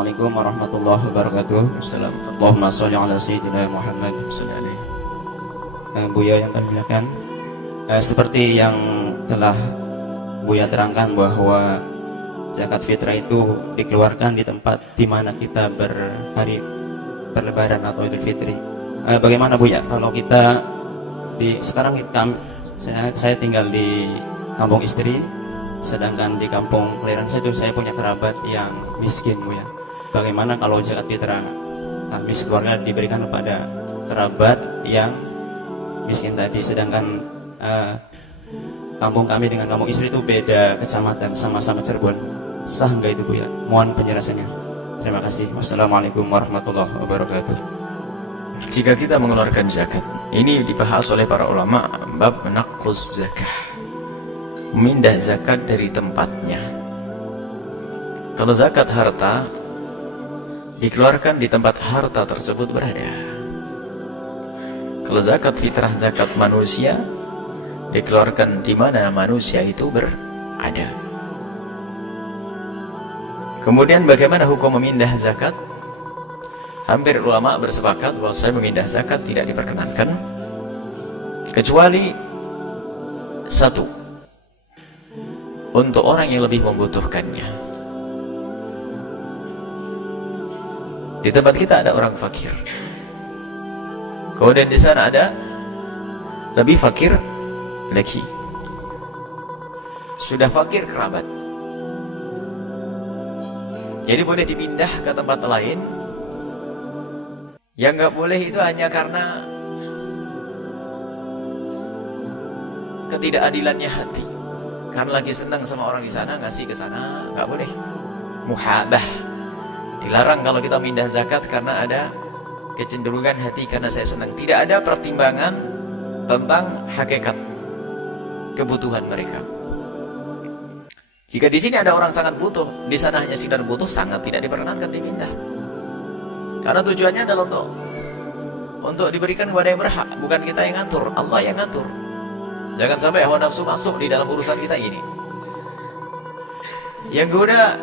Assalamualaikum warahmatullahi wabarakatuh. Assalamualaikum. Allahumma sholli ala sayyidina Muhammad. Buya yang kami muliakan, seperti yang telah Buya terangkan bahwa zakat fitrah itu dikeluarkan di tempat di mana kita berhari berlebaran atau Idul Fitri. Bagaimana Buya kalau kita sekarang saya tinggal di kampung istri, sedangkan di kampung kelahiran saya itu saya punya kerabat yang miskin Buya. Bagaimana kalau zakat fitrah kami sekeluarga diberikan kepada kerabat yang miskin tadi, sedangkan kampung kami dengan kampung istri itu beda kecamatan, sama-sama Cirebon. Sah enggak itu Buya? Mohon penjelasannya. Terima kasih. Wassalamualaikum warahmatullahi wabarakatuh. Jika kita mengeluarkan zakat, ini dibahas oleh para ulama bab naqlus zakah, memindah zakat dari tempatnya. Kalau zakat harta dikeluarkan di tempat harta tersebut berada. Kalau zakat fitrah, zakat manusia, dikeluarkan di mana manusia itu berada. Kemudian bagaimana hukum memindah zakat? Hampir ulama bersepakat bahwa saya memindah zakat tidak diperkenankan, kecuali satu, untuk orang yang lebih membutuhkannya. Di tempat kita ada orang fakir, kemudian di sana ada lebih fakir lagi, sudah fakir kerabat, jadi boleh dipindah ke tempat lain. Yang nggak boleh itu hanya karena ketidakadilannya hati, karena lagi senang sama orang di sana ngasih ke sana, nggak boleh. Muhabah dilarang kalau kita pindah zakat karena ada kecenderungan hati karena saya senang. Tidak ada pertimbangan tentang hakikat kebutuhan mereka. Jika di sini ada orang sangat butuh, di sana hanya sekedar butuh, sangat tidak diperkenankan dipindah. Karena tujuannya adalah untuk diberikan kepada yang berhak, bukan kita yang ngatur, Allah yang ngatur. Jangan sampai hawa nafsu masuk di dalam urusan kita ini. Yang kedua,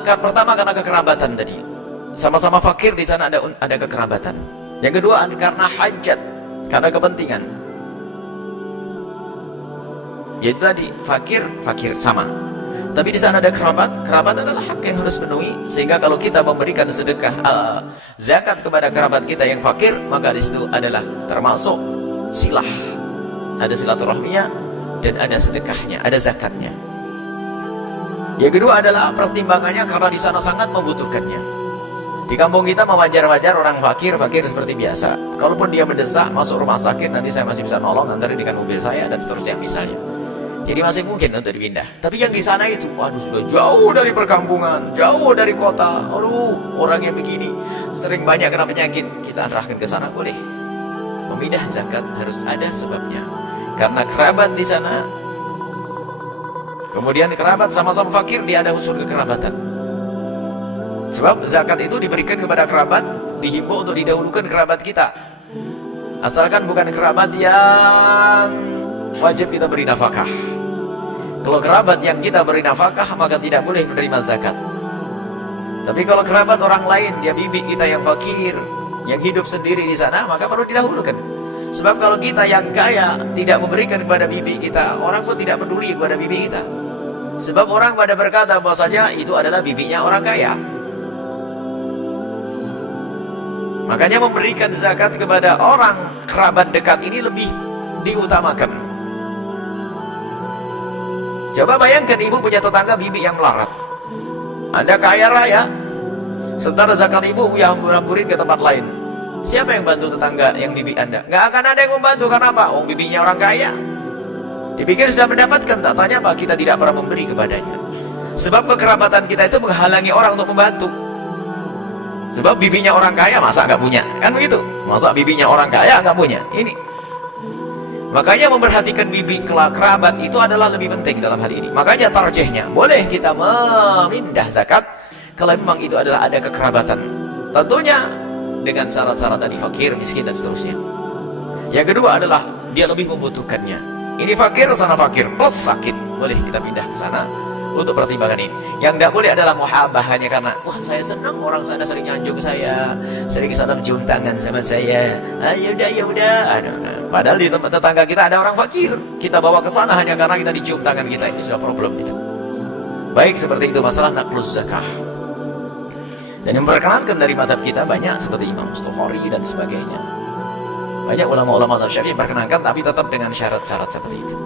pertama karena kekerabatan tadi, sama-sama fakir, di sana ada kekerabatan. Yang kedua karena hajat, karena kepentingan. Yaitu tadi fakir sama. Tapi di sana ada kerabat adalah hak yang harus penuhi. Sehingga kalau kita memberikan sedekah zakat kepada kerabat kita yang fakir, maka di situ adalah termasuk silah. Ada silaturahminya dan ada sedekahnya, ada zakatnya. Yang kedua adalah pertimbangannya karena di sana sangat membutuhkannya. Di kampung kita wajar-wajar orang fakir seperti biasa. Kalaupun dia mendesak masuk rumah sakit, nanti saya masih bisa nolong, antarin dengan mobil saya dan seterusnya misalnya. Jadi masih mungkin untuk dipindah. Tapi yang di sana itu, waduh, sudah jauh dari perkampungan, jauh dari kota. Aduh, orang yang begini sering banyak kena penyakit, kita arahkan ke sana boleh. Memindah zakat harus ada sebabnya. Karena kerabat di sana, kemudian kerabat sama-sama fakir, dia ada unsur kekerabatan. Sebab zakat itu diberikan kepada kerabat, dihimbau untuk didahulukan kerabat kita. Asalkan bukan kerabat yang wajib kita beri nafkah. Kalau kerabat yang kita beri nafkah, maka tidak boleh menerima zakat. Tapi kalau kerabat orang lain, dia bibi kita yang fakir, yang hidup sendiri di sana, maka perlu didahulukan. Sebab kalau kita yang kaya tidak memberikan kepada bibi kita, orang pun tidak peduli kepada bibi kita. Sebab orang pada berkata bahwasanya itu adalah bibinya orang kaya. Makanya memberikan zakat kepada orang kerabat dekat ini lebih diutamakan. Coba bayangkan ibu punya tetangga bibi yang melarat. Anda kaya raya, sementara zakat ibu yang hambur-hamburin ke tempat lain. Siapa yang bantu tetangga yang bibi Anda? Nggak akan ada yang membantu, karena apa? Oh, bibinya orang kaya. Dipikir sudah mendapatkan, tak tanya apa, kita tidak pernah memberi kepadanya. Sebab kekerabatan kita itu menghalangi orang untuk membantu. Sebab bibinya orang kaya, masa nggak punya? Kan begitu? Masa bibinya orang kaya nggak punya? Ini. Makanya memperhatikan bibi kerabat itu adalah lebih penting dalam hal ini. Makanya tarjihnya, boleh kita memindah zakat kalau memang itu adalah ada kekerabatan. Tentunya dengan syarat-syarat tadi, fakir, miskin, dan seterusnya. Yang kedua adalah dia lebih membutuhkannya. Ini fakir, sana fakir, plus sakit. Boleh kita pindah ke sana untuk pertimbangan ini. Yang tidak boleh adalah muhabah hanya karena wah saya senang orang sana sering nyanjung saya, sering salam cium tangan sama saya. Ya udah. Aduh. Padahal di tempat tetangga kita ada orang fakir, kita bawa ke sana hanya karena kita dicium tangan kita, ini sudah problem itu. Baik seperti itu masalah naklus zakah. Dan yang memperkenankan dari madhab kita banyak seperti Imam Mustokhari dan sebagainya. Banyak ulama-ulama madhab Syafi'i memperkenankan tapi tetap dengan syarat-syarat seperti itu.